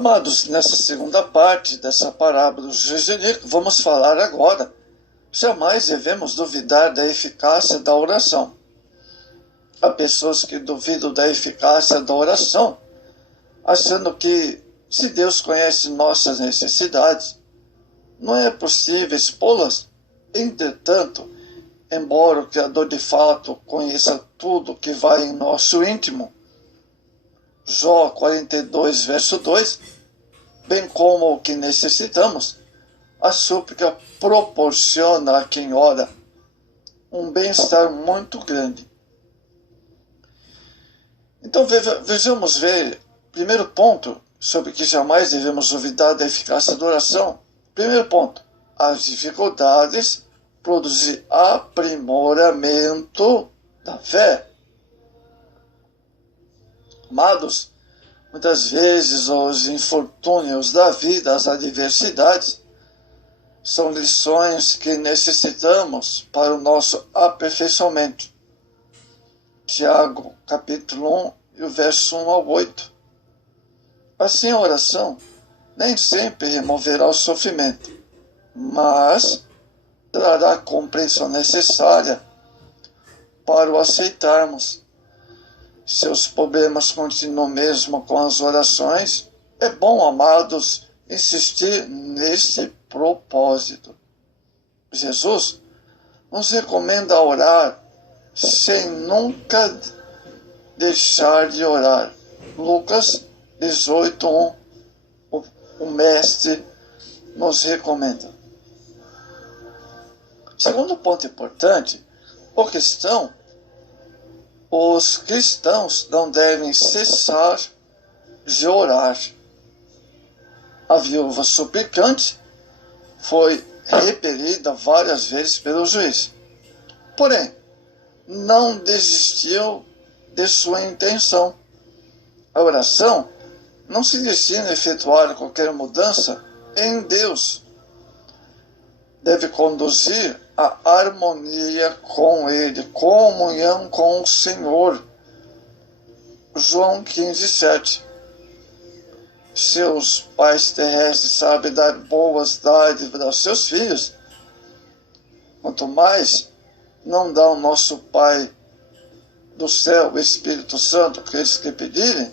Amados, nessa segunda parte dessa parábola do juiz Inico, vamos falar agora. Jamais devemos duvidar da eficácia da oração. Há pessoas que duvidam da eficácia da oração, achando que, se Deus conhece nossas necessidades, não é possível expô-las. Entretanto, embora o Criador de fato conheça tudo que vai em nosso íntimo, Jó 42, verso 2, bem como o que necessitamos, a súplica proporciona a quem ora um bem-estar muito grande. Então vejamos ver, primeiro ponto, sobre que jamais devemos duvidar da eficácia da oração. Primeiro ponto, as dificuldades produzem aprimoramento da fé. Amados, muitas vezes os infortúnios da vida, as adversidades, são lições que necessitamos para o nosso aperfeiçoamento. Tiago, capítulo 1, e o verso 1 ao 8. Assim, a oração nem sempre removerá o sofrimento, mas trará a compreensão necessária para o aceitarmos. Se os problemas continuam mesmo com as orações, é bom, amados, insistir nesse propósito. Jesus nos recomenda orar sem nunca deixar de orar. Lucas 18:1, o Mestre nos recomenda. Segundo ponto importante, os cristãos não devem cessar de orar. A viúva suplicante foi repelida várias vezes pelo juiz. Porém, não desistiu de sua intenção. A oração não se destina a efetuar qualquer mudança em Deus. Deve conduzir a harmonia com Ele, comunhão com o Senhor. João 15:7. Seus pais terrestres sabem dar boas dádivas aos seus filhos. Quanto mais não dá o nosso Pai do céu, o Espírito Santo, aqueles que pedirem.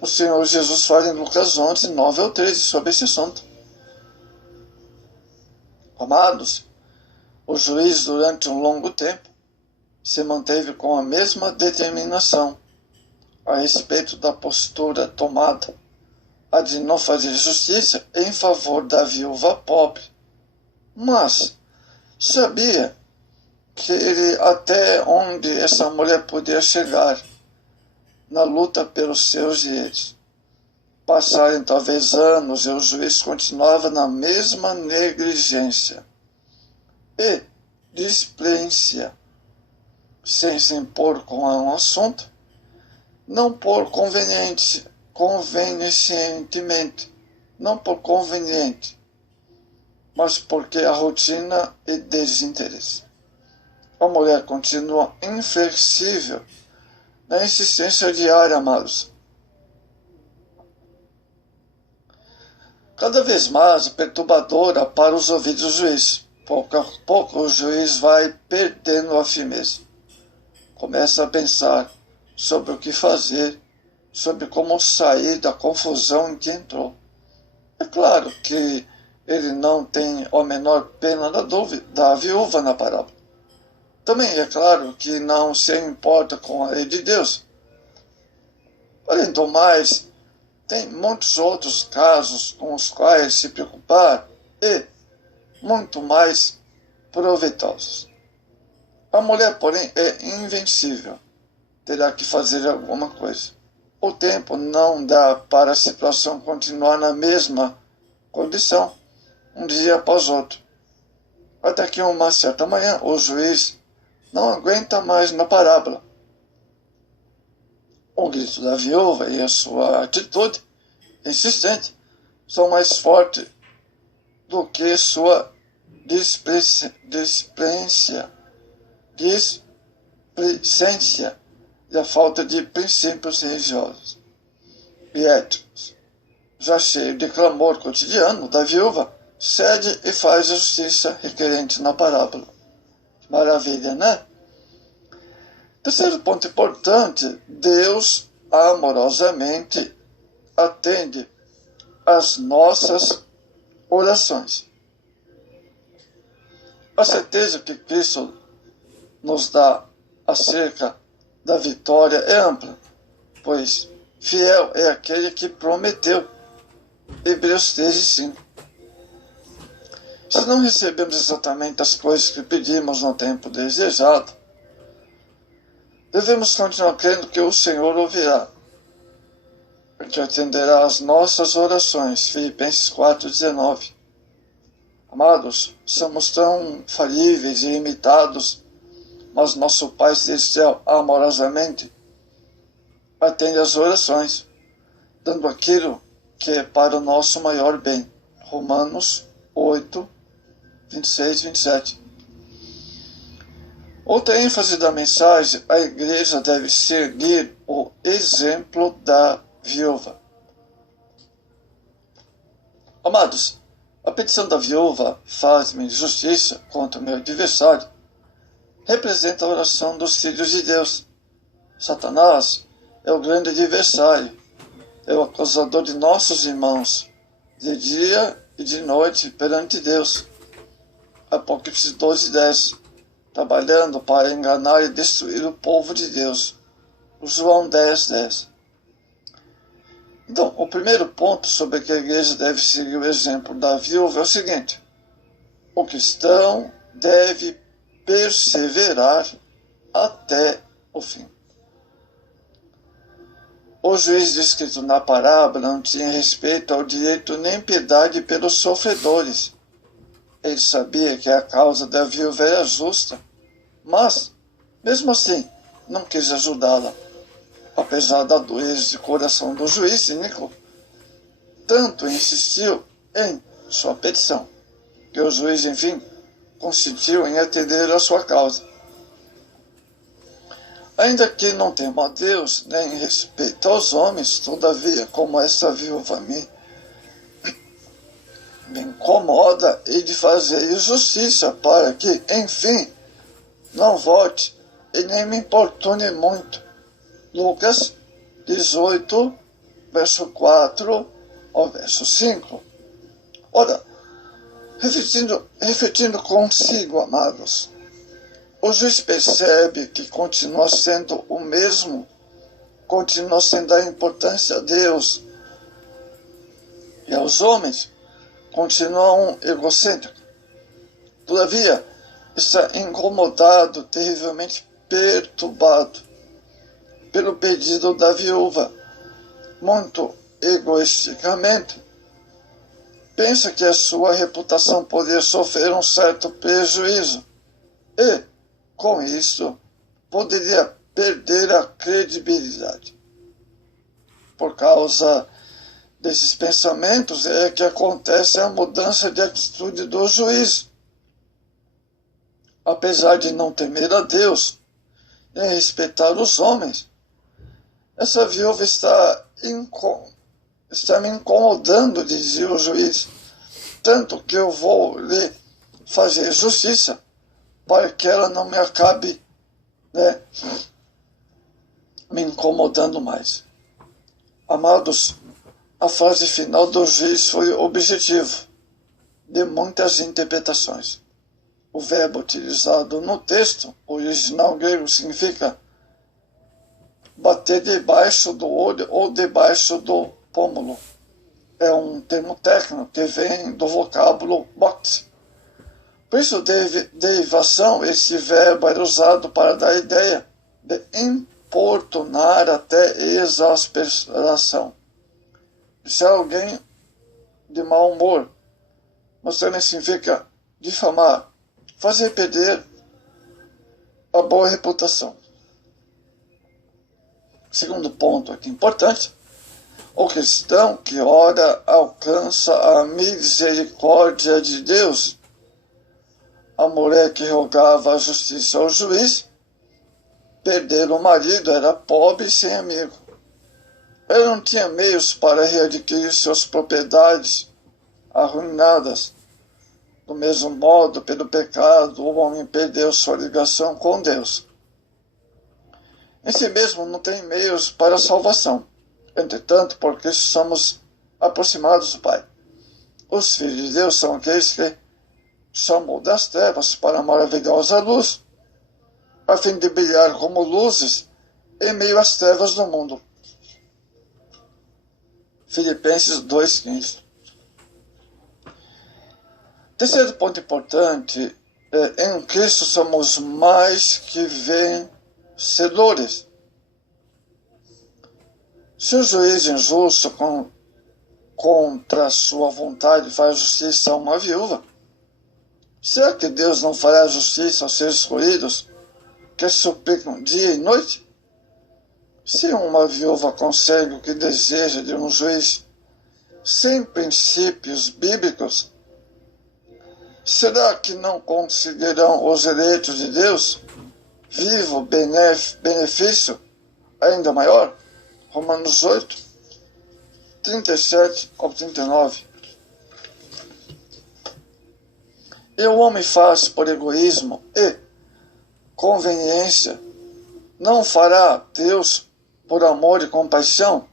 O Senhor Jesus fala em Lucas 11, 9 ao 13 sobre esse assunto. Amados, o juiz durante um longo tempo se manteve com a mesma determinação a respeito da postura tomada, a de não fazer justiça em favor da viúva pobre. Mas sabia que ele, até onde essa mulher podia chegar na luta pelos seus direitos. Passaram talvez anos e o juiz continuava na mesma negligência e displicência, sem se impor com um assunto, não por convenientemente, não por conveniente, mas porque a rotina e desinteresse. A mulher continua inflexível na insistência diária, amados. Cada vez mais perturbadora para os ouvidos do juiz. Pouco a pouco o juiz vai perdendo a firmeza. Começa a pensar sobre o que fazer, sobre como sair da confusão em que entrou. É claro que ele não tem a menor pena da viúva na parábola. Também é claro que não se importa com a lei de Deus. Além do mais, tem muitos outros casos com os quais se preocupar e muito mais proveitosos. A mulher, porém, é invencível. Terá que fazer alguma coisa. O tempo não dá para a situação continuar na mesma condição, um dia após outro. Até que uma certa manhã, o juiz não aguenta mais na parábola. O grito da viúva e a sua atitude insistente são mais fortes do que sua displicência e a falta de princípios religiosos e éticos. já cheio de clamor cotidiano da viúva, cede e faz a justiça requerente na parábola. Maravilha, né? Terceiro ponto importante, Deus amorosamente atende às nossas orações. A certeza que Cristo nos dá acerca da vitória é ampla, pois fiel é aquele que prometeu. Hebreus 13:5. Se não recebemos exatamente as coisas que pedimos no tempo desejado, devemos continuar crendo que o Senhor ouvirá, que atenderá às nossas orações. Filipenses 4:19. Amados, somos tão falíveis e limitados, mas nosso Pai Celestial amorosamente atende às orações, dando aquilo que é para o nosso maior bem. Romanos 8:26-27. Outra ênfase da mensagem, a igreja deve seguir o exemplo da viúva. Amados, a petição da viúva, faz-me justiça contra o meu adversário, representa a oração dos filhos de Deus. Satanás é o grande adversário, é o acusador de nossos irmãos, de dia e de noite perante Deus. Apocalipse 12:10, trabalhando para enganar e destruir o povo de Deus. João 10:10. Então, o primeiro ponto sobre que a igreja deve seguir o exemplo da viúva é o seguinte: o cristão deve perseverar até o fim. O juiz descrito na parábola não tinha respeito ao direito nem piedade pelos sofredores. Ele sabia que a causa da viúva era justa, mas, mesmo assim, não quis ajudá-la. Apesar da dureza de coração do juiz cínico, tanto insistiu em sua petição, que o juiz, enfim, consentiu em atender a sua causa. Ainda que não tema a Deus, nem respeito aos homens, todavia, como essa viúva me incomoda, e de fazer justiça para que, enfim, não volte e nem me importune muito. Lucas 18, verso 4 ao verso 5. Ora, refletindo consigo, amados, o juiz percebe que continua sendo o mesmo, continua sendo a importância a Deus e aos homens, continuam egocêntricos. Todavia, está incomodado, terrivelmente perturbado pelo pedido da viúva, muito egoisticamente. Pensa que a sua reputação poderia sofrer um certo prejuízo e, com isso, poderia perder a credibilidade. Por causa desses pensamentos é que acontece a mudança de atitude do juiz. Apesar de não temer a Deus nem respeitar os homens, essa viúva está me incomodando, dizia o juiz, tanto que eu vou lhe fazer justiça para que ela não me acabe me incomodando mais. Amados, a frase final do juiz foi objetivo de muitas interpretações. O verbo utilizado no texto original grego significa bater debaixo do olho ou debaixo do pômulo. É um termo técnico que vem do vocábulo boxe. Por isso, derivação, esse verbo era usado para dar a ideia de importunar até exasperação. Se alguém de mau humor, mas também significa difamar, fazer perder a boa reputação. Segundo ponto aqui importante, o cristão que ora alcança a misericórdia de Deus. A mulher que rogava a justiça ao juiz, perder o marido, era pobre e sem amigo. Ele não tinha meios para readquirir suas propriedades arruinadas. Do mesmo modo, pelo pecado, o homem perdeu sua ligação com Deus. Em si mesmo não tem meios para a salvação. Entretanto, porque somos aproximados do Pai. Os filhos de Deus são aqueles que chamam das trevas para a maravilhosa luz, a fim de brilhar como luzes em meio às trevas do mundo. Filipenses 2,15. Terceiro ponto importante, em Cristo somos mais que vencedores. Se o juiz injusto contra a sua vontade faz justiça a uma viúva, será que Deus não fará justiça aos seus escolhidos que suplicam dia e noite? Se uma viúva consegue o que deseja de um juiz sem princípios bíblicos, será que não conseguirão os eleitos de Deus vivo benefício ainda maior? Romanos 8, 37 ao 39. E o homem faz por egoísmo e conveniência, não fará Deus por amor e compaixão?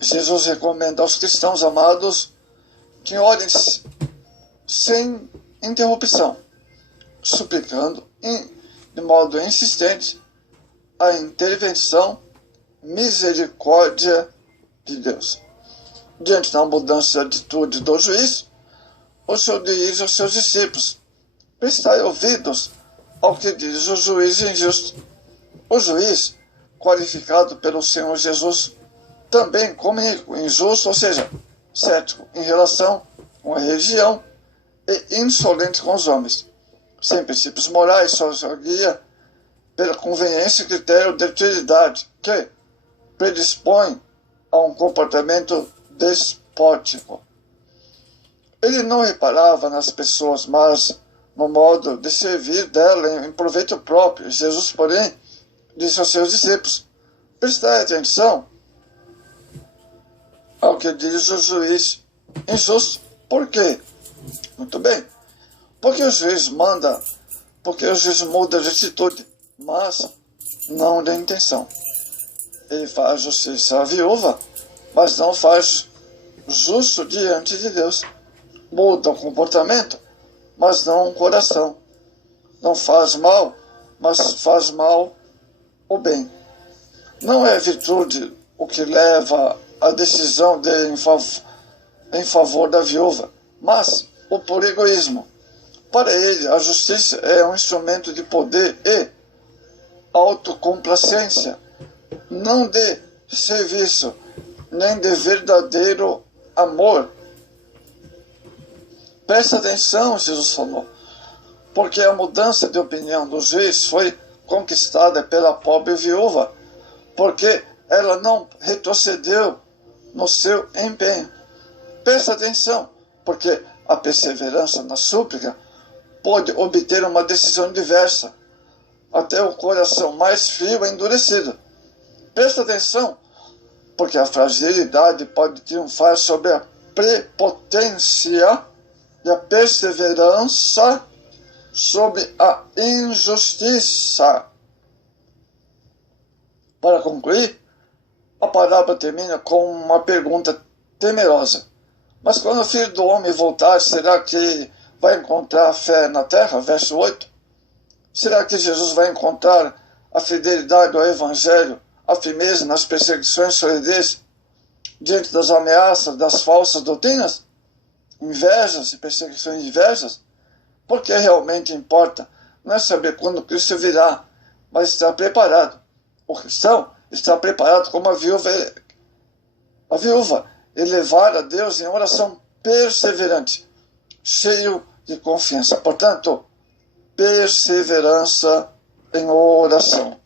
Jesus recomenda aos cristãos amados que orem sem interrupção, suplicando de modo insistente a intervenção, misericórdia de Deus. Diante da mudança de atitude do juiz, o Senhor diz aos seus discípulos: prestai ouvidos ao que diz o juiz injusto. O juiz, qualificado pelo Senhor Jesus, também como injusto, ou seja, cético em relação com a religião e insolente com os homens, sem princípios morais, só guia pela conveniência e critério de utilidade, que predispõe a um comportamento despótico. Ele não reparava nas pessoas, mas no modo de servir dela em proveito próprio. Jesus, porém, disse aos seus discípulos: prestai atenção ao que diz o juiz injusto. Por quê? Muito bem. Porque o juiz muda de atitude, mas não de intenção. Ele faz justiça à viúva, mas não faz justo diante de Deus. Muda o comportamento, mas não o coração. Não faz mal, mas faz mal o bem. Não é virtude o que leva à decisão dele em favor da viúva, mas o por egoísmo. Para ele, a justiça é um instrumento de poder e autocomplacência, não de serviço, nem de verdadeiro amor. Presta atenção, Jesus falou, porque a mudança de opinião do juiz foi conquistada pela pobre viúva, porque ela não retrocedeu no seu empenho. Presta atenção, porque a perseverança na súplica pode obter uma decisão diversa, até o coração mais frio é endurecido. Presta atenção, porque a fragilidade pode triunfar sobre a prepotência e a perseverança sobre a injustiça. Para concluir, a parábola termina com uma pergunta temerosa. Mas quando o Filho do Homem voltar, será que vai encontrar fé na terra? Verso 8. Será que Jesus vai encontrar a fidelidade ao Evangelho, a firmeza nas perseguições e solidez, diante das ameaças das falsas doutrinas, invejas e perseguições diversas? Porque realmente importa não é saber quando Cristo virá, mas estar preparado. O cristão está preparado como a viúva e levar a Deus em oração perseverante, cheio de confiança. Portanto, perseverança em oração.